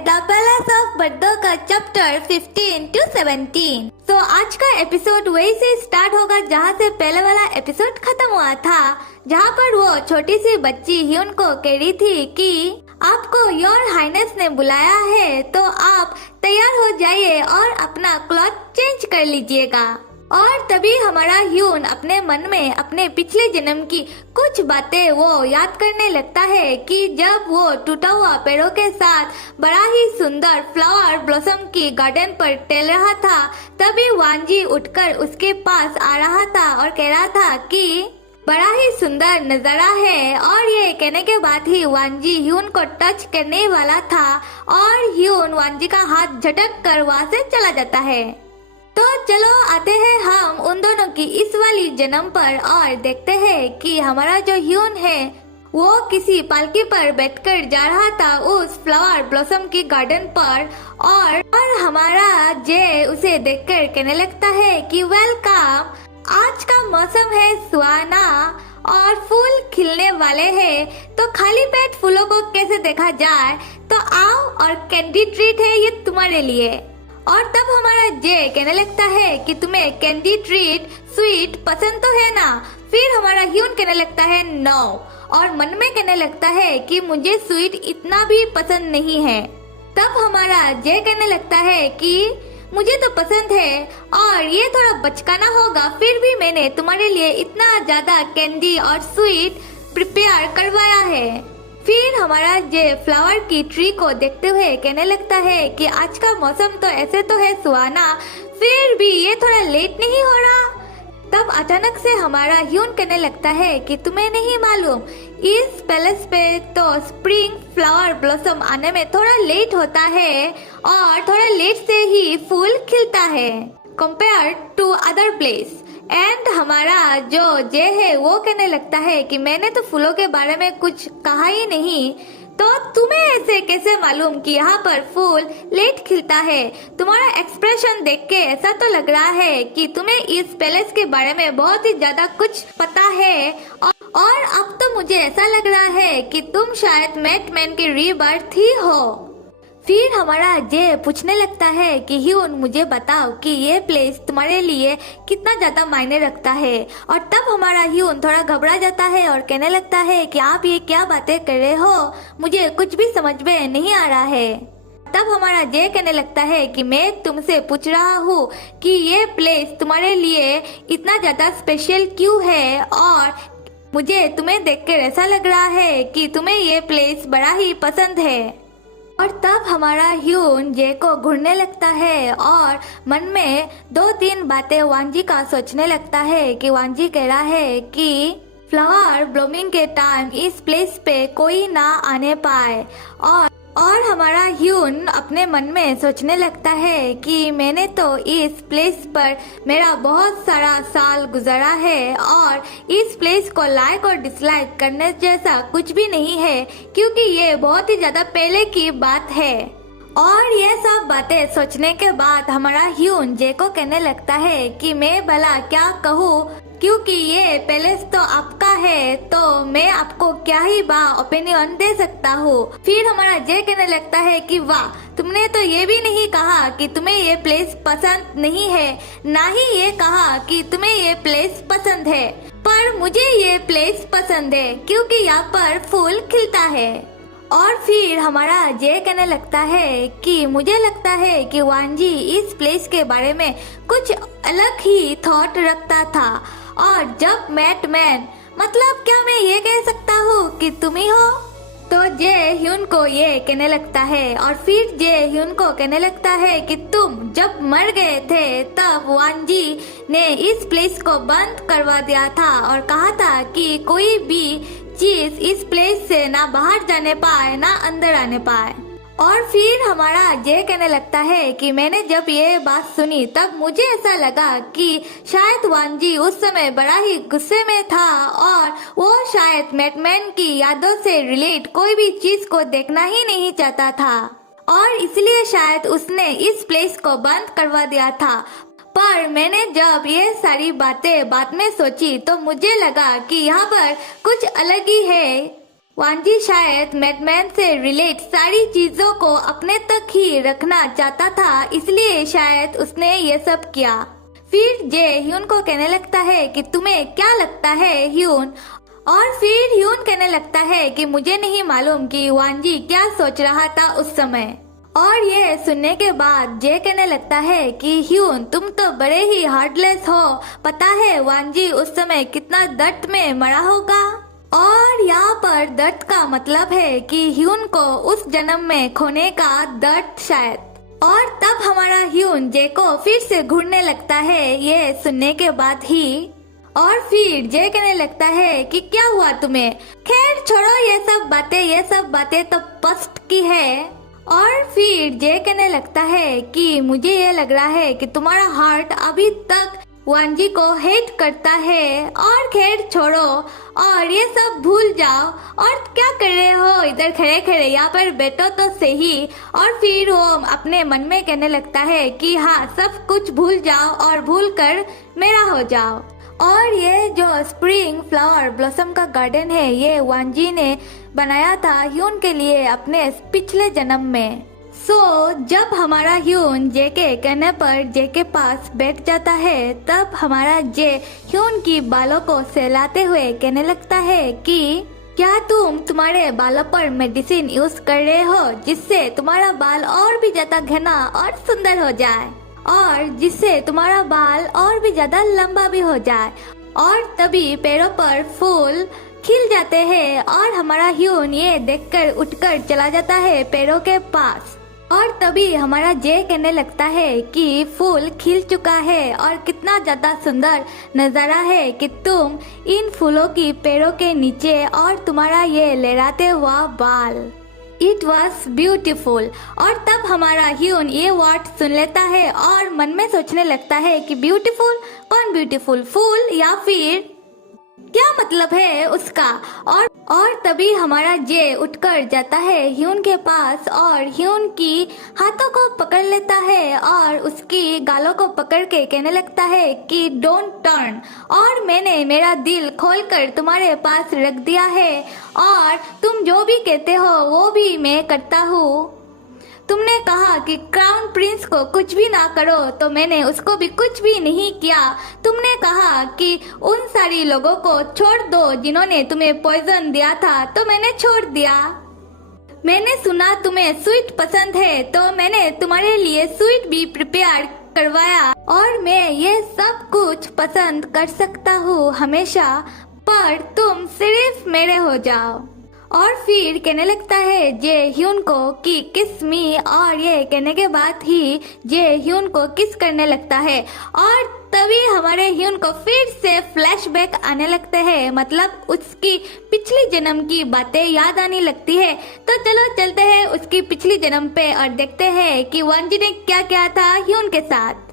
The palace of बड्डो का chapter 15 to 17। तो आज का एपिसोड वही से स्टार्ट होगा जहाँ से पहले वाला एपिसोड खत्म हुआ था, जहाँ पर वो छोटी सी बच्ची ह्यून को कह रही थी कि आपको योर हाइनेस ने बुलाया है तो आप तैयार हो जाइए और अपना क्लॉथ चेंज कर लीजिएगा। और तभी हमारा ह्यून अपने मन में अपने पिछले जन्म की कुछ बातें वो याद करने लगता है कि जब वो टूटा हुआ पैरों के साथ बड़ा ही सुंदर फ्लावर ब्लॉसम की गार्डन पर टहल रहा था, तभी वांजी उठकर उसके पास आ रहा था और कह रहा था कि बड़ा ही सुंदर नजारा है। और ये कहने के बाद ही वांजी ह्यून को टच करने वाला था और ह्यून वांजी का हाथ झटक कर वहाँ से चला जाता है। तो चलो आते हैं हम उन दोनों की इस वाली जन्म पर और देखते हैं कि हमारा जो ह्यून है वो किसी पालकी पर बैठकर जा रहा था उस फ्लावर ब्लॉसम की गार्डन पर और हमारा जे उसे देखकर कहने लगता है कि वेलकम, आज का मौसम है सुहाना और फूल खिलने वाले हैं, तो खाली पेट फूलों को कैसे देखा जाए, तो आओ और कैंडी ट्रीट है ये तुम्हारे लिए। और तब हमारा जे कहने लगता है कि तुम्हें कैंडी ट्रीट स्वीट पसंद तो है ना। फिर हमारा ह्यून कहने लगता है नो, और मन में कहने लगता है कि मुझे स्वीट इतना भी पसंद नहीं है। तब हमारा जे कहने लगता है कि मुझे तो पसंद है और ये थोड़ा बचकाना होगा, फिर भी मैंने तुम्हारे लिए इतना ज्यादा कैंडी और स्वीट प्रिपेयर करवाया है। फिर हमारा जे फ्लावर की ट्री को देखते हुए कहने लगता है कि आज का मौसम तो ऐसे तो है सुहाना, फिर भी ये थोड़ा लेट नहीं हो रहा। तब अचानक से हमारा ह्यून कहने लगता है कि तुम्हें नहीं मालूम, इस पैलेस पे तो स्प्रिंग फ्लावर ब्लॉसम आने में थोड़ा लेट होता है और थोड़ा लेट से ही फूल खिलता है compare to other place. And हमारा जो जे है वो कहने लगता है कि मैंने तो फूलों के बारे में कुछ कहा ही नहीं, तो तुम्हें ऐसे कैसे मालूम कि यहाँ पर फूल लेट खिलता है। तुम्हारा एक्सप्रेशन देख के ऐसा तो लग रहा है कि तुम्हें इस पैलेस के बारे में बहुत ही ज्यादा कुछ पता है और अब तो मुझे ऐसा लग रहा है कि तुम शायद मैटमैन की रीबर्थ ही हो। फिर हमारा जे पूछने लगता है कि ह्यून मुझे बताओ कि ये प्लेस तुम्हारे लिए कितना ज्यादा मायने रखता है। और तब हमारा ह्यून थोड़ा घबरा जाता है और कहने लगता है कि आप ये क्या बातें कर रहे हो, मुझे कुछ भी समझ में नहीं आ रहा है। तब हमारा जे कहने लगता है कि मैं तुमसे पूछ रहा हूँ कि ये प्लेस तुम्हारे लिए इतना ज्यादा स्पेशल क्यों है, और मुझे तुम्हें देखकर ऐसा लग रहा है कि तुम्हें ये प्लेस बड़ा ही पसंद है। और तब हमारा ह्यून जे को घूरने लगता है और मन में दो तीन बातें वांजी का सोचने लगता है कि वांजी कह रहा है कि फ्लावर ब्लूमिंग के टाइम इस प्लेस पे कोई ना आने पाए। और हमारा ह्यून अपने मन में सोचने लगता है कि मैंने तो इस प्लेस पर मेरा बहुत सारा साल गुजारा है और इस प्लेस को लाइक और डिसलाइक करने जैसा कुछ भी नहीं है, क्योंकि ये बहुत ही ज्यादा पहले की बात है। और ये सब बातें सोचने के बाद हमारा ह्यून जे को कहने लगता है कि मैं भला क्या कहूँ, क्योंकि ये पैलेस तो आपका है, तो मैं आपको क्या ही ओपिनियन दे सकता हूँ। फिर हमारा जे कहने लगता है कि वाह, तुमने तो ये भी नहीं कहा कि तुम्हें ये प्लेस पसंद नहीं है, ना ही ये कहा कि तुम्हें ये प्लेस पसंद है, पर मुझे ये प्लेस पसंद है क्योंकि यहाँ पर फूल खिलता है। और फिर हमारा जे कहने लगता है कि मुझे लगता है कि वांजी इस प्लेस के बारे में कुछ अलग ही थॉट रखता था, और जब मैटमैन, मतलब क्या मैं ये कह सकता हूँ कि तुम ही हो। तो जे ह्यून को ये कहने लगता है और फिर जे ह्यून को कहने लगता है कि तुम जब मर गए थे तब वांजी ने इस प्लेस को बंद करवा दिया था और कहा था कि कोई भी चीज इस प्लेस से ना बाहर जाने पाए ना अंदर आने पाए। और फिर हमारा जे कहने लगता है कि मैंने जब ये बात सुनी तब मुझे ऐसा लगा कि शायद वांजी उस समय बड़ा ही गुस्से में था और वो शायद मैटमैन की यादों से रिलेट कोई भी चीज को देखना ही नहीं चाहता था, और इसलिए शायद उसने इस प्लेस को बंद करवा दिया था। पर मैंने जब ये सारी बातें बाद में सोची तो मुझे लगा कि यहाँ पर कुछ अलग ही है। वांजी शायद मैडमैन से रिलेट सारी चीजों को अपने तक ही रखना चाहता था, इसलिए शायद उसने ये सब किया। फिर जे ह्यून को कहने लगता है कि तुम्हें क्या लगता है ह्यून, और फिर ह्यून कहने लगता है कि मुझे नहीं मालूम कि वांजी क्या सोच रहा था उस समय। और ये सुनने के बाद जे कहने लगता है कि ह्यून तुम तो बड़े ही हार्टलेस हो, पता है वांजी उस समय कितना दर्द में मरा होगा। और यहाँ पर दर्द का मतलब है कि ह्यून को उस जन्म में खोने का दर्द शायद। और तब हमारा ह्यून जे को फिर से घूरने लगता है ये सुनने के बाद ही। और फिर जे कहने लगता है कि क्या हुआ तुम्हें, खैर छोड़ो ये सब बातें तो पस्ट की है। और फिर जे कहने लगता है कि मुझे ये लग रहा है कि तुम्हारा हार्ट अभी तक वांजी को हेट करता है, और खैर छोड़ो और ये सब भूल जाओ, और क्या कर रहे हो इधर खड़े खड़े, यहाँ पर बैठो तो सही। और फिर वो अपने मन में कहने लगता है कि हाँ सब कुछ भूल जाओ और भूल कर मेरा हो जाओ। और ये जो स्प्रिंग फ्लावर ब्लॉसम का गार्डन है ये वांजी ने बनाया था ह्यून के लिए अपने पिछले जन्म में। जब हमारा ह्यून जे के कहने पर जे के पास बैठ जाता है, तब हमारा जे ह्यून की बालों को सहलाते हुए कहने लगता है कि क्या तुम तुम्हारे बालों पर मेडिसिन यूज कर रहे हो जिससे तुम्हारा बाल और भी ज्यादा घना और सुंदर हो जाए, और जिससे तुम्हारा बाल और भी ज्यादा लंबा भी हो जाए। और तभी पैरों पर फूल खिल जाते हैं, और हमारा ह्यून ये देखकर उठकर चला जाता है पैरों के पास। और तभी हमारा जे कहने लगता है कि फूल खिल चुका है और कितना ज्यादा सुंदर नजारा है कि तुम इन फूलों की पैरों के नीचे और तुम्हारा ये लहराते हुआ बाल, इट वॉज ब्यूटीफुल। और तब हमारा ह्यून ये वर्ड सुन लेता है और मन में सोचने लगता है कि ब्यूटीफुल, कौन ब्यूटीफुल, फूल या फिर क्या मतलब है उसका। और तभी हमारा जे उठकर जाता है ह्यून के पास और ह्यून की हाथों को पकड़ लेता है और उसकी गालों को पकड़ के कहने लगता है कि डोंट टर्न, और मैंने मेरा दिल खोलकर तुम्हारे पास रख दिया है, और तुम जो भी कहते हो वो भी मैं करता हूँ। तुमने कहा कि क्राउन प्रिंस को कुछ भी ना करो, तो मैंने उसको भी कुछ भी नहीं किया। तुमने कहा कि उन सारी लोगों को छोड़ दो जिन्होंने तुम्हें पॉइजन दिया था, तो मैंने छोड़ दिया। मैंने सुना तुम्हें स्वीट पसंद है, तो मैंने तुम्हारे लिए स्वीट भी प्रिपेयर करवाया, और मैं ये सब कुछ पसंद कर सकता हूँ हमेशा, पर तुम सिर्फ मेरे हो जाओ। और फिर कहने लगता है जे ह्यून को कि किस मी, और ये कहने के बाद ही जे ह्यून को किस करने लगता है। और तभी हमारे ह्यून को फिर से फ्लैशबैक आने लगते हैं, मतलब उसकी पिछली जन्म की बातें याद आने लगती है। तो चलो चलते हैं उसकी पिछली जन्म पे और देखते हैं कि वांजी ने क्या किया था ह्यून के साथ।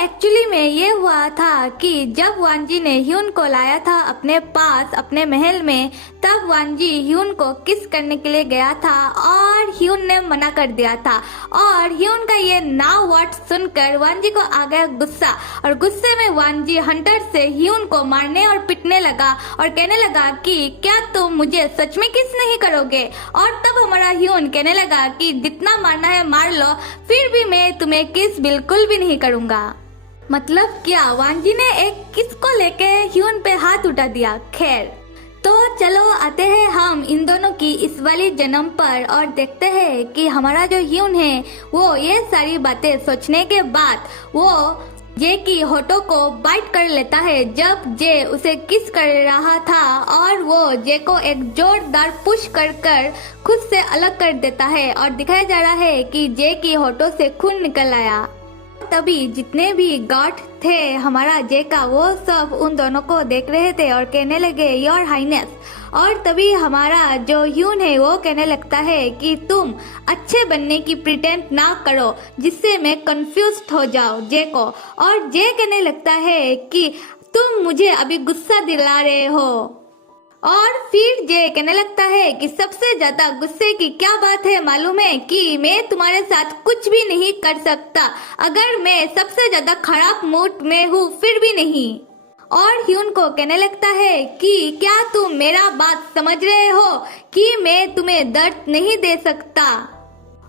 एक्चुअली में ये हुआ था कि जब वांजी ने ह्यून को लाया था अपने पास अपने महल में, तब वांजी ह्यून को किस करने के लिए गया था और ह्यून ने मना कर दिया था। और ह्यून का ये नाउ वर्ड सुनकर वांजी को आ गया गुस्सा, और गुस्से में वांजी हंटर से ह्यून को मारने और पिटने लगा और कहने लगा कि क्या तुम मुझे सच में किस नहीं करोगे। और तब हमारा ह्यून कहने लगा कि जितना मारना है मार लो, फिर भी मैं तुम्हें किस बिल्कुल भी नहीं करूँगा। मतलब क्या वांजी ने एक किस को लेके ह्यून पे हाथ उठा दिया। खैर, तो चलो आते हैं हम इन दोनों की इस वाली जन्म पर और देखते हैं कि हमारा जो ह्यून है वो ये सारी बातें सोचने के बाद वो जे की होठों को बाइट कर लेता है जब जे उसे किस कर रहा था, और वो जे को एक जोरदार पुश कर खुद से अलग कर देता है, और दिखाया जा रहा है कि जे की होठों से खून निकल आया। तभी जितने भी गार्ड थे हमारा जे का, वो सब उन दोनों को देख रहे थे और कहने लगे योर हाइनेस। और तभी हमारा जो ह्यून है वो कहने लगता है कि तुम अच्छे बनने की प्रिटेंड ना करो जिससे मैं कंफ्यूज हो जाऊं जे को। और जे कहने लगता है कि तुम मुझे अभी गुस्सा दिला रहे हो। और फिर जे कहने लगता है कि सबसे ज्यादा गुस्से की क्या बात है मालूम है कि मैं तुम्हारे साथ कुछ भी नहीं कर सकता, अगर मैं सबसे ज्यादा खराब मूड में हूँ फिर भी नहीं। और ह्यून को कहने लगता है कि क्या तुम मेरा बात समझ रहे हो कि मैं तुम्हें दर्द नहीं दे सकता।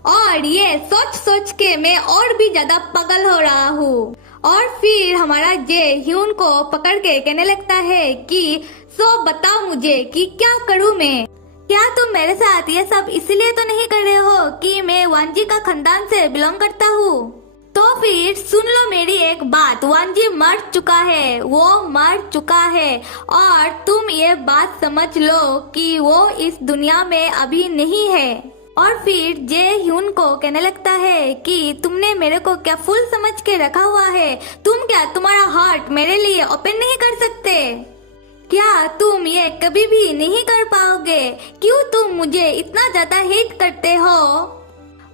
और ये सोच सोच के मैं और भी ज्यादा पागल हो रहा हूँ। और फिर हमारा जे ह्यून को पकड़ के कहने लगता है कि सो बताओ मुझे कि क्या करूँ मैं। क्या तुम मेरे साथ ये सब इसलिए तो नहीं कर रहे हो कि मैं वांजी का खानदान से बिलोंग करता हूँ। तो फिर सुन लो मेरी एक बात, वांजी मर चुका है, वो मर चुका है। और तुम ये बात समझ लो कि वो इस दुनिया में अभी नहीं है। और फिर जे ह्यून को कहने लगता है कि तुमने मेरे को क्या फुल समझ के रखा हुआ है। तुम क्या तुम्हारा हार्ट मेरे लिए ओपन नहीं कर सकते? क्या तुम ये कभी भी नहीं कर पाओगे? क्यों तुम मुझे इतना ज्यादा हेट करते हो?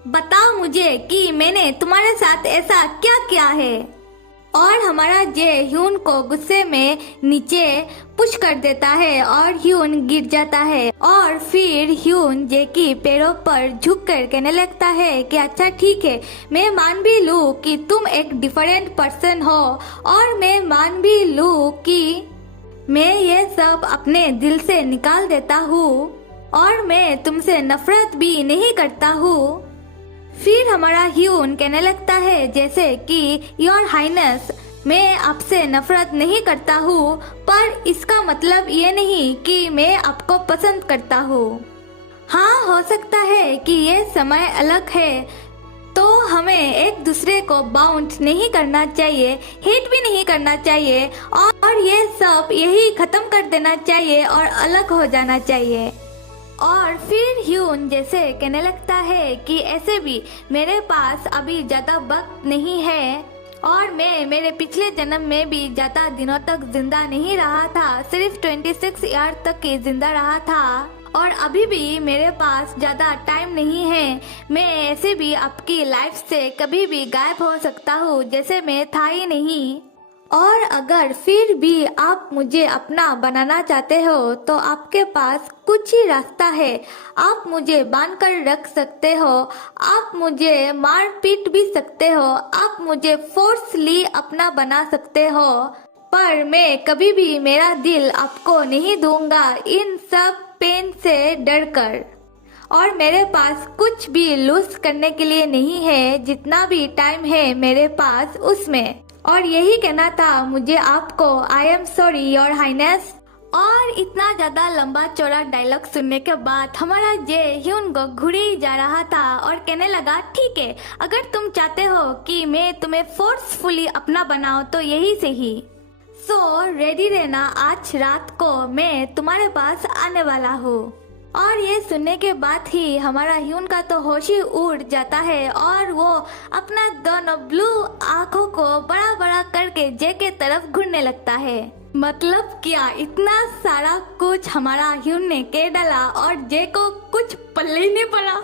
बताओ मुझे कि मैंने तुम्हारे साथ ऐसा क्या किया है। और हमारा जे ह्यून को गुस्से में नीचे पुश कर देता है और ह्यून गिर जाता है। और फिर ह्यून जे की पैरों पर झुक कर कहने लगता है कि अच्छा ठीक है, मैं मान भी लूँ कि तुम एक डिफरेंट पर्सन हो, और मैं मान भी लूँ कि मैं ये सब अपने दिल से निकाल देता हूँ, और मैं तुमसे नफरत भी नहीं करता हूँ। फिर हमारा ह्यून कहने लगता है जैसे कि योर हाइनेस, मैं आपसे नफरत नहीं करता हूँ, पर इसका मतलब ये नहीं कि मैं आपको पसंद करता हूँ। हाँ, हो सकता है कि ये समय अलग है, तो हमें एक दूसरे को बाउंस नहीं करना चाहिए, हेट भी नहीं करना चाहिए, और ये सब यही खत्म कर देना चाहिए और अलग हो जाना चाहिए। और फिर ह्यून जैसे कहने लगता है कि ऐसे भी मेरे पास अभी ज्यादा वक्त नहीं है, और मैं मेरे पिछले जन्म में भी ज्यादा दिनों तक जिंदा नहीं रहा था, सिर्फ 26 ईयर तक ही जिंदा रहा था, और अभी भी मेरे पास ज्यादा टाइम नहीं है। मैं ऐसे भी आपकी लाइफ से कभी भी गायब हो सकता हूँ, जैसे मैं था ही नहीं। और अगर फिर भी आप मुझे अपना बनाना चाहते हो तो आपके पास कुछ ही रास्ता है। आप मुझे बांध कर रख सकते हो, आप मुझे मार पीट भी सकते हो, आप मुझे फोर्सली अपना बना सकते हो, पर मैं कभी भी मेरा दिल आपको नहीं दूंगा इन सब पेन से डर कर। और मेरे पास कुछ भी लूज करने के लिए नहीं है, जितना भी टाइम है मेरे पास उसमें। और यही कहना था मुझे आपको। I am sorry your highness. और इतना ज्यादा लंबा चौड़ा डायलॉग सुनने के बाद हमारा जे ह्यून को घुरे ही जा रहा था और कहने लगा ठीक है, अगर तुम चाहते हो कि मैं तुम्हें फोर्सफुली अपना बनाऊं तो यही सही। सो रेडी रहना, आज रात को मैं तुम्हारे पास आने वाला हूँ। और ये सुनने के बाद ही हमारा ह्यून का तो होश ही उड़ जाता है, और वो अपना दोनों ब्लू आंखों को बड़ा बड़ा करके जे के तरफ घूरने लगता है। मतलब क्या इतना सारा कुछ हमारा ह्यून ने कह डाला और जे को कुछ पल्ले ही नहीं पड़ा।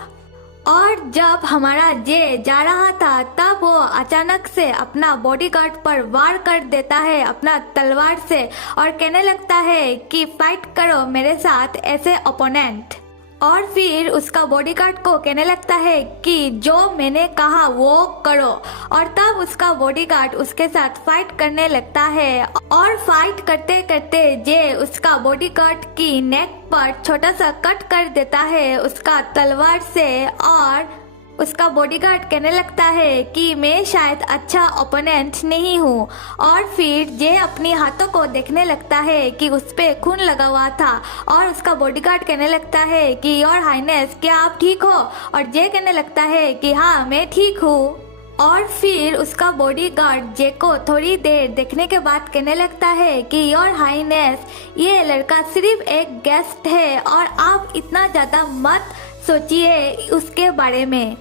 और जब हमारा जे जा रहा था तब वो अचानक से अपना बॉडीगार्ड पर वार कर देता है अपना तलवार से, और कहने लगता है कि फाइट करो मेरे साथ ऐसे ओपोनेंट। और फिर उसका बॉडीगार्ड को कहने लगता है कि जो मैंने कहा वो करो, और तब उसका बॉडीगार्ड उसके साथ फाइट करने लगता है। और फाइट करते करते जे उसका बॉडीगार्ड की नेक पर छोटा सा कट कर देता है उसका तलवार से, और उसका बॉडीगार्ड कहने लगता है कि मैं शायद अच्छा ओपोनेंट नहीं हूँ। और फिर जे अपनी हाथों को देखने लगता है कि उस पे खून लगा हुआ था, और उसका बॉडीगार्ड कहने लगता है कि योर हाइनेस क्या आप ठीक हो? और जे कहने लगता है कि हाँ मैं ठीक हूँ। और फिर उसका बॉडीगार्ड जे को थोड़ी देर देखने के बाद कहने लगता है कि योर हाइनेस ये लड़का सिर्फ एक गेस्ट है, और आप इतना ज्यादा मत सोचिए उसके बारे में।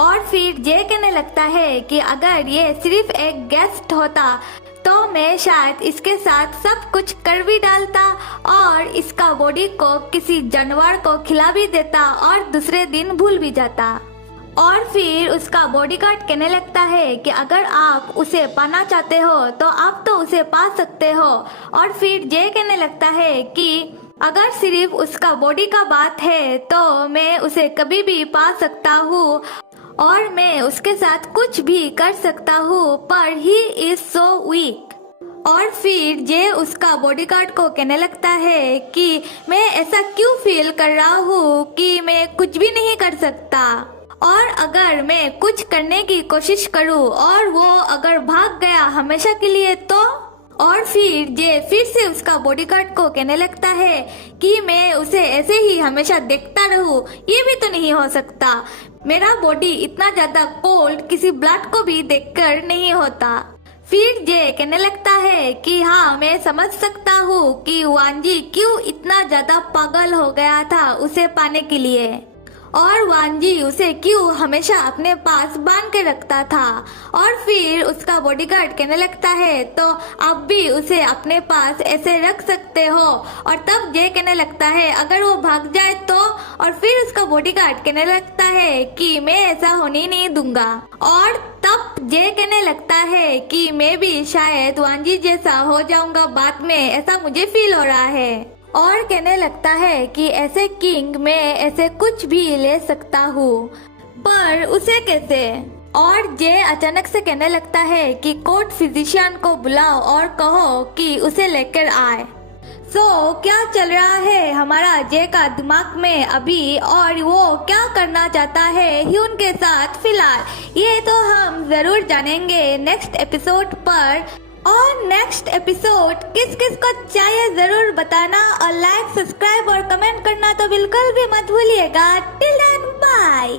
और फिर जे कहने लगता है कि अगर ये सिर्फ एक गेस्ट होता तो मैं शायद इसके साथ सब कुछ कर भी डालता, और इसका बॉडी को किसी जानवर को खिला भी देता और दूसरे दिन भूल भी जाता। और फिर उसका बॉडीगार्ड कहने लगता है कि अगर आप उसे पाना चाहते हो तो आप तो उसे पा सकते हो। और फिर जे कहने लगता है कि अगर सिर्फ उसका बॉडी का बात है तो मैं उसे कभी भी पा सकता हूँ, और मैं उसके साथ कुछ भी कर सकता हूँ, पर ही इज सो वीक। और फिर जे उसका बॉडीगार्ड को कहने लगता है कि मैं ऐसा क्यों फील कर रहा हूँ कि मैं कुछ भी नहीं कर सकता, और अगर मैं कुछ करने की कोशिश करूँ और वो अगर भाग गया हमेशा के लिए तो। और फिर जे फिर से उसका बॉडीगार्ड को कहने लगता है कि मैं उसे ऐसे ही हमेशा देखता रहूं, ये भी तो नहीं हो सकता। मेरा बॉडी इतना ज्यादा कोल्ड किसी ब्लड को भी देखकर नहीं होता। फिर जे कहने लगता है कि हाँ, मैं समझ सकता हूँ कि वांजी क्यों इतना ज्यादा पागल हो गया था उसे पाने के लिए, और वांजी उसे क्यों हमेशा अपने पास बांध के रखता था। और फिर उसका बॉडीगार्ड कहने लगता है तो आप भी उसे अपने पास ऐसे रख सकते हो। और तब जे कहने लगता है अगर वो भाग जाए तो। और फिर उसका बॉडीगार्ड कहने लगता है कि मैं ऐसा होने ही नहीं दूंगा। और तब जे कहने लगता है कि मैं भी शायद वांजी जैसा हो जाऊंगा बाद में, ऐसा मुझे फील हो रहा है। और कहने लगता है कि ऐसे किंग मैं ऐसे कुछ भी ले सकता हूँ, पर उसे कैसे। और जे अचानक से कहने लगता है कि कोर्ट फिजिशियन को बुलाओ और कहो कि उसे लेकर आए। क्या चल रहा है हमारा जे का दिमाग में अभी, और वो क्या करना चाहता है ह्यून के साथ फिलहाल, ये तो हम जरूर जानेंगे नेक्स्ट एपिसोड पर। और नेक्स्ट एपिसोड किस किस को चाहिए जरूर बताना, और लाइक, सब्सक्राइब और कमेंट करना तो बिल्कुल भी मत भूलिएगा। Till then bye.